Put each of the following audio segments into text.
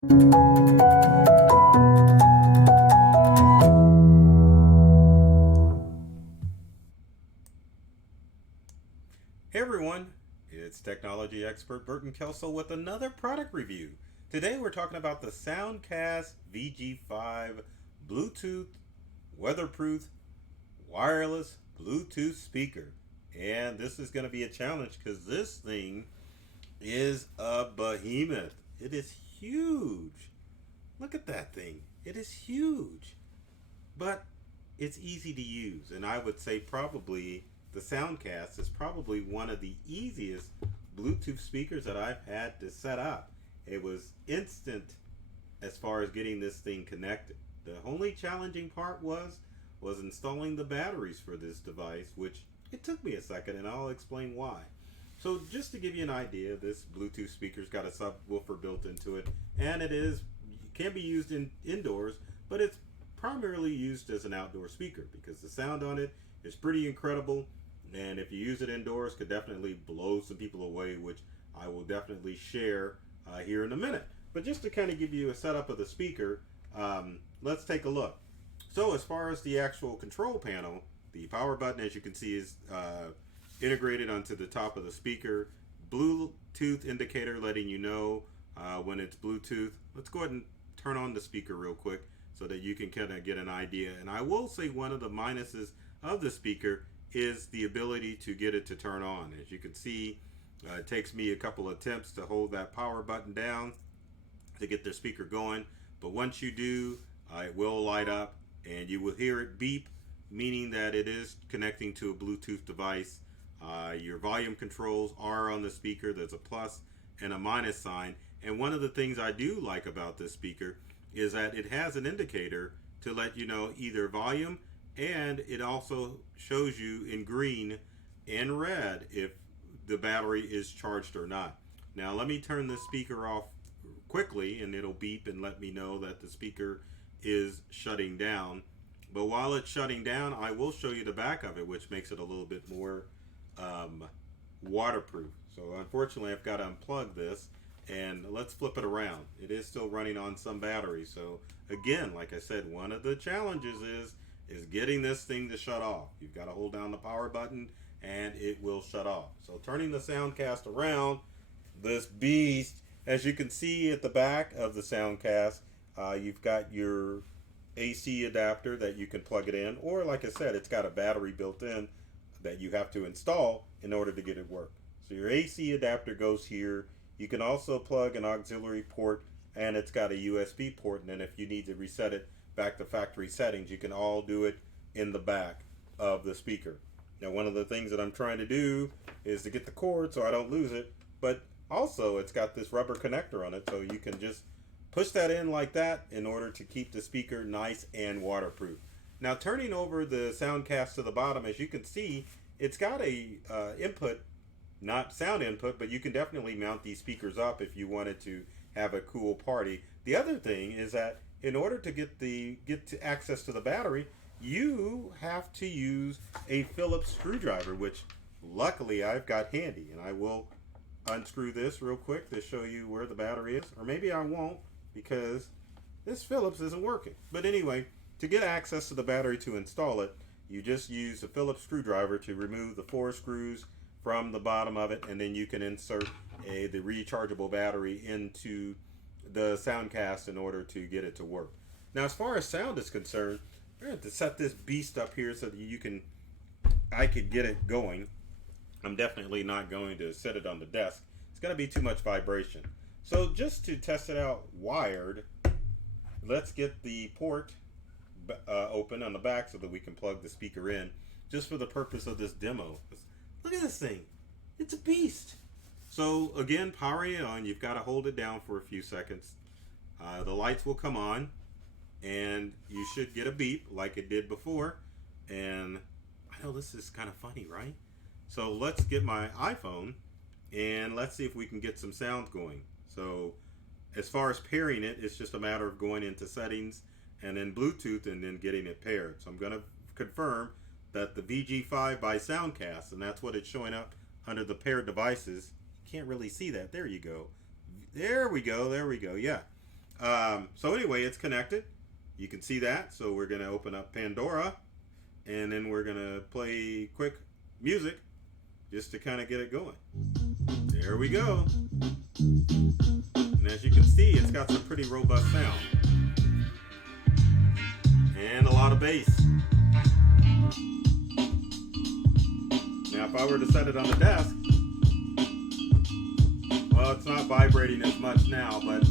Hey everyone, it's technology expert Burton Kelso with another product review. Today we're talking about the Soundcast VG5 Bluetooth weatherproof wireless Bluetooth speaker. And this is going to be a challenge because this thing is a behemoth. It is huge. Look at that thing. It is huge. But it's easy to use, and I would say probably the Soundcast is probably one of the easiest Bluetooth speakers that I've had to set up. It was instant as far as getting this thing connected. The only challenging part was installing the batteries for this device, which it took me a second, and I'll explain why. So just to give you an idea, this Bluetooth speaker's got a subwoofer built into it, and can be used indoors, but it's primarily used as an outdoor speaker because the sound on it is pretty incredible, and if you use it indoors could definitely blow some people away, which I will definitely share here in a minute. But just to kind of give you a setup of the speaker, let's take a look. So as far as the actual control panel, the power button, as you can see, is integrated onto the top of the speaker. Bluetooth indicator letting you know when it's Bluetooth. Let's go ahead and turn on the speaker real quick so that you can kind of get an idea. And I will say one of the minuses of the speaker is the ability to get it to turn on. As you can see, it takes me a couple attempts to hold that power button down to get the speaker going. But once you do, it will light up and you will hear it beep, meaning that it is connecting to a Bluetooth device. Your volume controls are on the speaker. There's a plus and a minus sign. And one of the things I do like about this speaker is that it has an indicator to let you know either volume, and it also shows you in green and red if the battery is charged or not. Now let me turn the speaker off quickly and it'll beep and let me know that the speaker is shutting down. But while it's shutting down, I will show you the back of it, which makes it a little bit more waterproof. So unfortunately I've got to unplug this, and let's flip it around. It is still running on some battery. So again, like I said, one of the challenges is getting this thing to shut off. You've got to hold down the power button and it will shut off. So turning the Soundcast around, this beast, as you can see at the back of the Soundcast, you've got your AC adapter that you can plug it in, or like I said, it's got a battery built in that you have to install in order to get it work. So your AC adapter goes here. You can also plug an auxiliary port, and it's got a USB port, and then if you need to reset it back to factory settings, you can all do it in the back of the speaker. Now one of the things that I'm trying to do is to get the cord so I don't lose it, but also it's got this rubber connector on it, so you can just push that in like that in order to keep the speaker nice and waterproof. Now turning over the Soundcast to the bottom, as you can see, it's got a input, not sound input, but you can definitely mount these speakers up if you wanted to have a cool party. The other thing is that in order to get to access to the battery, you have to use a Phillips screwdriver, which luckily I've got handy, and I will unscrew this real quick to show you where the battery is, or maybe I won't because this Phillips isn't working. But anyway, to get access to the battery to install it, you just use a Phillips screwdriver to remove the 4 screws from the bottom of it, and then you can insert the rechargeable battery into the Soundcast in order to get it to work. Now as far as sound is concerned, I'm going to have to set this beast up here so that I could get it going. I'm definitely not going to set it on the desk. It's going to be too much vibration. So just to test it out wired, let's get the port open on the back so that we can plug the speaker in, just for the purpose of this demo. Look at this thing. It's a beast. So again, powering it on, you've got to hold it down for a few seconds. The lights will come on and you should get a beep like it did before. And I know this is kind of funny, right? So let's get my iPhone and let's see if we can get some sound going. So as far as pairing it, it's just a matter of going into settings and then Bluetooth and then getting it paired. So I'm going to confirm that the VG5 by Soundcast, and that's what it's showing up under the paired devices. You can't really see that. There you go. There we go. Yeah. So anyway, it's connected. You can see that. So we're going to open up Pandora, and then we're going to play quick music just to kind of get it going. There we go. And as you can see, it's got some pretty robust sound. And a lot of bass. Now if I were to set it on the desk, well, it's not vibrating as much now, but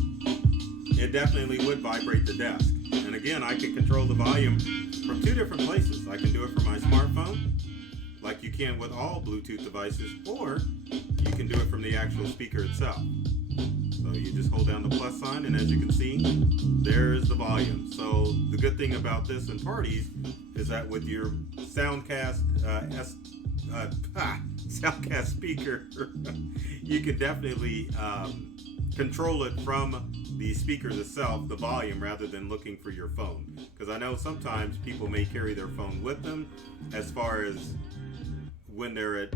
it definitely would vibrate the desk. And again, I can control the volume from two different places. I can do it from my smartphone, like you can with all Bluetooth devices, or you can do it from the actual speaker itself. So you just hold down the plus sign, and as you can see, there's the volume. So the good thing about this in parties is that with your Soundcast Soundcast speaker, you can definitely control it from the speakers itself, the volume, rather than looking for your phone. Because I know sometimes people may carry their phone with them as far as when they're at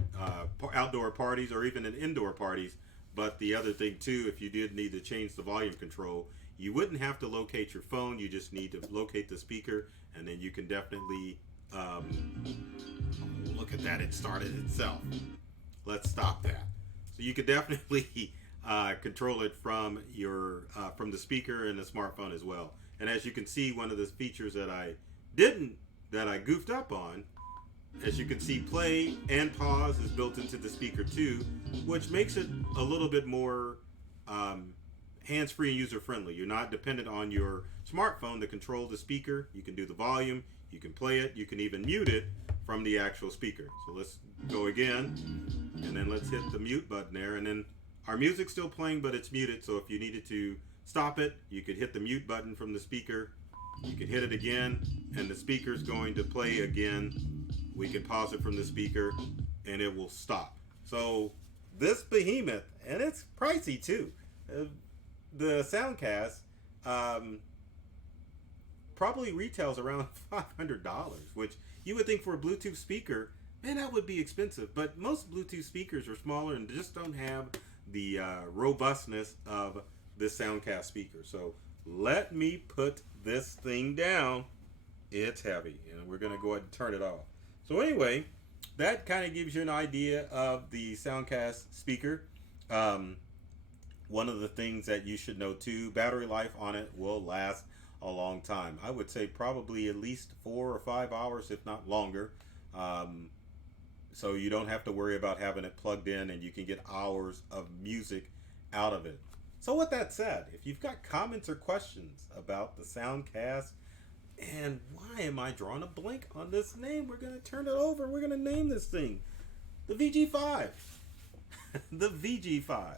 outdoor parties or even in indoor parties. But the other thing too, if you did need to change the volume control, you wouldn't have to locate your phone. You just need to locate the speaker, and then you can definitely look at that, it started itself. Let's stop that. So you could definitely control it from your from the speaker and the smartphone as well. And as you can see, one of the features that I goofed up on, as you can see, play and pause is built into the speaker too, which makes it a little bit more hands-free and user-friendly. You're not dependent on your smartphone to control the speaker. You can do the volume, you can play it, you can even mute it from the actual speaker. So let's go again, and then let's hit the mute button there, and then our music's still playing, but it's muted. So if you needed to stop it, you could hit the mute button from the speaker. You can hit it again, and the speaker's going to play again. We can pause it from the speaker, and it will stop. So this behemoth, and it's pricey too. The Soundcast probably retails around $500, which you would think for a Bluetooth speaker, man, that would be expensive. But most Bluetooth speakers are smaller and just don't have the robustness of this Soundcast speaker. So let me put this thing down. It's heavy, and we're going to go ahead and turn it off. So anyway, that kind of gives you an idea of the Soundcast speaker. One of the things that you should know too, battery life on it will last a long time. I would say probably at least 4 or 5 hours, if not longer. So you don't have to worry about having it plugged in, and you can get hours of music out of it. So with that said, if you've got comments or questions about the Soundcast, and why am I drawing a blank on this name? We're going to turn it over. We're going to name this thing the VG5. The VG5.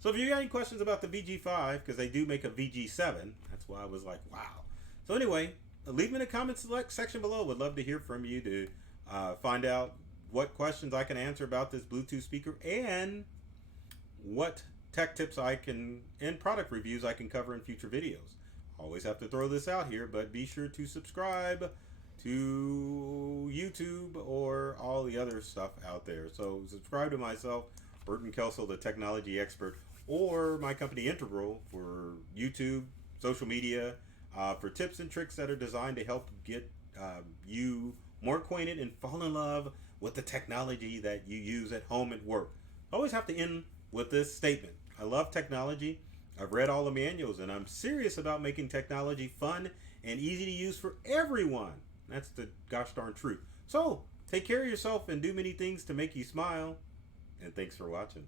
So if you got any questions about the VG5, because they do make a VG7, that's why I was like, wow. So anyway, leave them in the comments section below. Would love to hear from you to find out what questions I can answer about this Bluetooth speaker, and what tech tips I can, and product reviews I can cover in future videos. Always have to throw this out here, but be sure to subscribe to YouTube or all the other stuff out there. So subscribe to myself, Burton Kelso, the technology expert, or my company Integral for YouTube, social media, for tips and tricks that are designed to help get you more acquainted and fall in love with the technology that you use at home and work. I always have to end with this statement. I love technology. I've read all the manuals, and I'm serious about making technology fun and easy to use for everyone. That's the gosh darn truth. So take care of yourself and do many things to make you smile. And thanks for watching.